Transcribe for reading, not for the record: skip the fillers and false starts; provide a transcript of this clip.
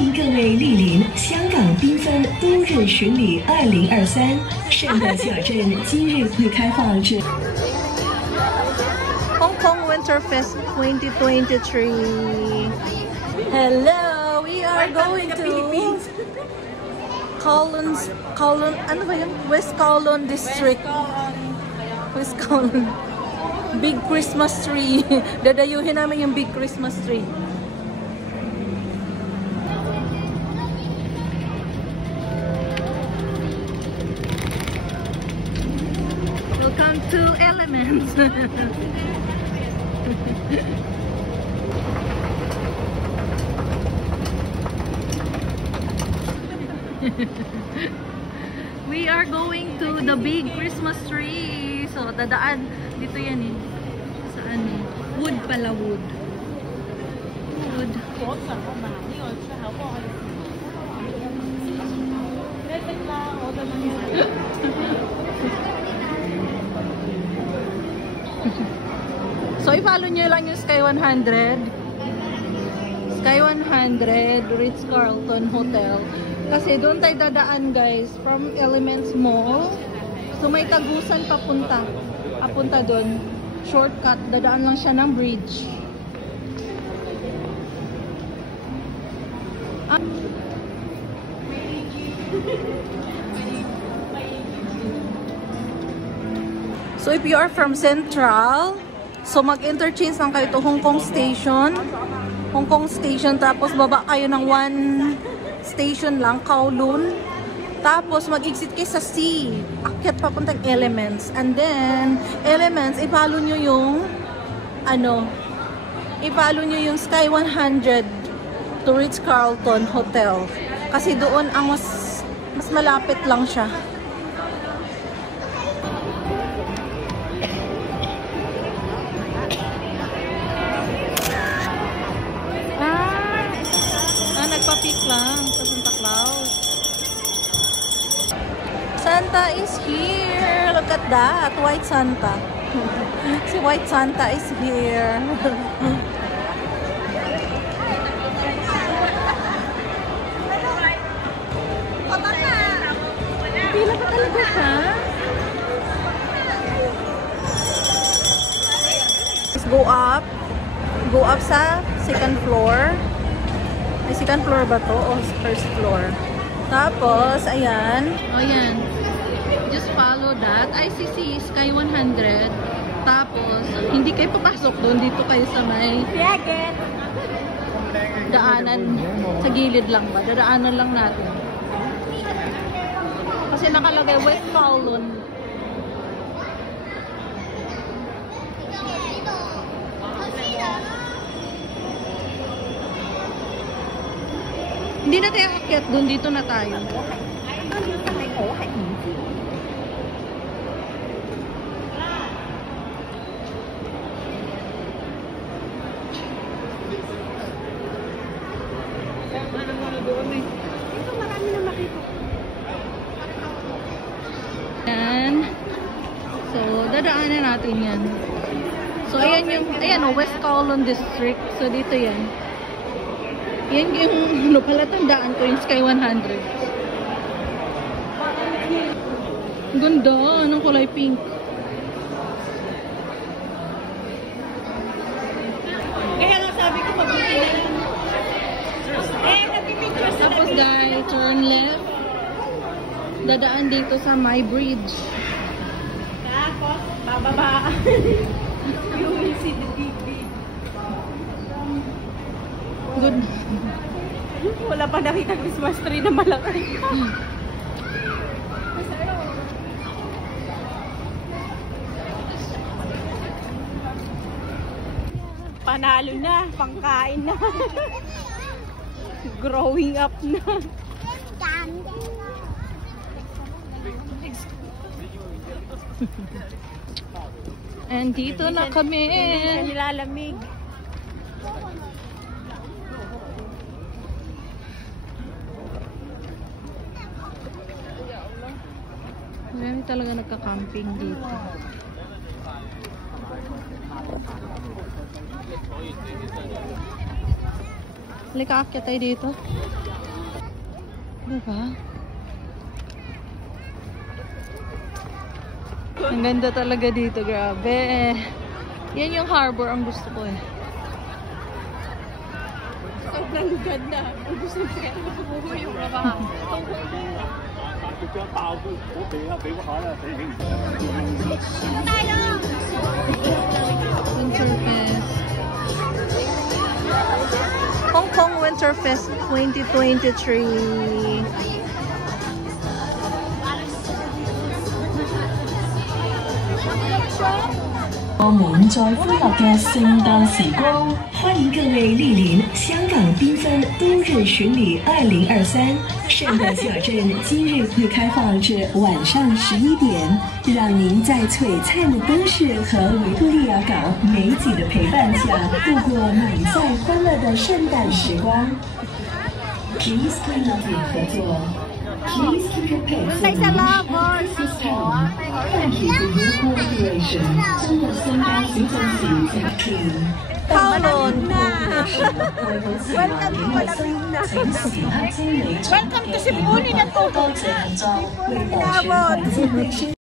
迎各位莅临香港缤纷冬日巡礼2023，圣德希尔镇今日会开放至 Hong Kong Winter Fest 2023. Hello, we are going to ano ba yun? West Kowloon District. West Kowloon. Big Christmas tree. Dadayuhin namin yung big Christmas tree. Welcome to Elements. We are going to the big Christmas tree. So, dadaan. Dito yan eh. Saan eh? Wood pala, wood. Wood. So, i-follow nyo lang yung Sky 100. Sky 100, Ritz-Carlton Hotel. Kasi doon tayo dadaan, guys. From Elements Mall. So, may Tagusan papunta. Papunta doon. Shortcut. Dadaan lang siya ng bridge. So, if you are from Central, so mag-interchange lang kayo to Hong Kong Station. Hong Kong Station. Tapos, baba kayo ng one station lang, Kowloon. Tapos, mag-exit kayo sa C. Akyat papuntang Elements. And then, Elements, i-follow nyo yung i-follow nyo yung Sky 100 to Ritz-Carlton Hotel. Kasi doon ang mas malapit lang siya. Nagpa-peak lang sa Santa Claus. Santa is here. Look at that. White Santa. Si White Santa is here. Pila pa talaga siya? Let's go up. Go up sa second floor. Ay, second floor ba to? O first floor? Tapos, ayan. O, yan. Just follow that. ICC Sky 100. Tapos, hindi kayo papasok doon. Dito kayo sa may daanan. Sa gilid lang ba? Dadaanan lang natin. Kasi nakalagay West Kowloon. Hindi na tayo akyat doon, dito na tayo. Yan. So, dadaanan natin yan. So, ayan yung, West Kowloon District. So, dito yan. Yan yung, palatandaan ko yung Sky 100. Ganda, anong kulay pink. Kaya lang sabi ko mabuti na lang. Tapos guys, turn left. Dadaan dito sa my bridge. Tapos, bababa. You will see the big. Good. Wala pa nakita Christmas tree na malaki. Panalo na, pangkain na. Growing up na. And dito na kami. Hindi nilalamig. Marami talaga nagka-camping dito. Halika, akyat tayo dito. Diba? Ang ganda talaga dito, grabe. Yan yung harbor ang gusto ko eh. Sobrang ganda. Ang gusto ko kaya mapubuho yung labahan. Winterfest. Hong Kong Winterfest 2023.我們在歡樂嘅聖誕時光，歡迎各位莅臨香港繽紛冬日巡禮2023。聖誕小鎮今日會開放至晚上11點，讓您在璀璨的燈飾和維多利亞港美景的陪伴下，度過滿載歡樂的聖誕時光。Please do not 合作。Please keep your pace and Christmas time. Thank you for your cooperation. 中國聖誕小鎮時集團。Paulon na! Welcome to Palapina! Welcome to Cebu! 多謝合作，為保存環境衛生。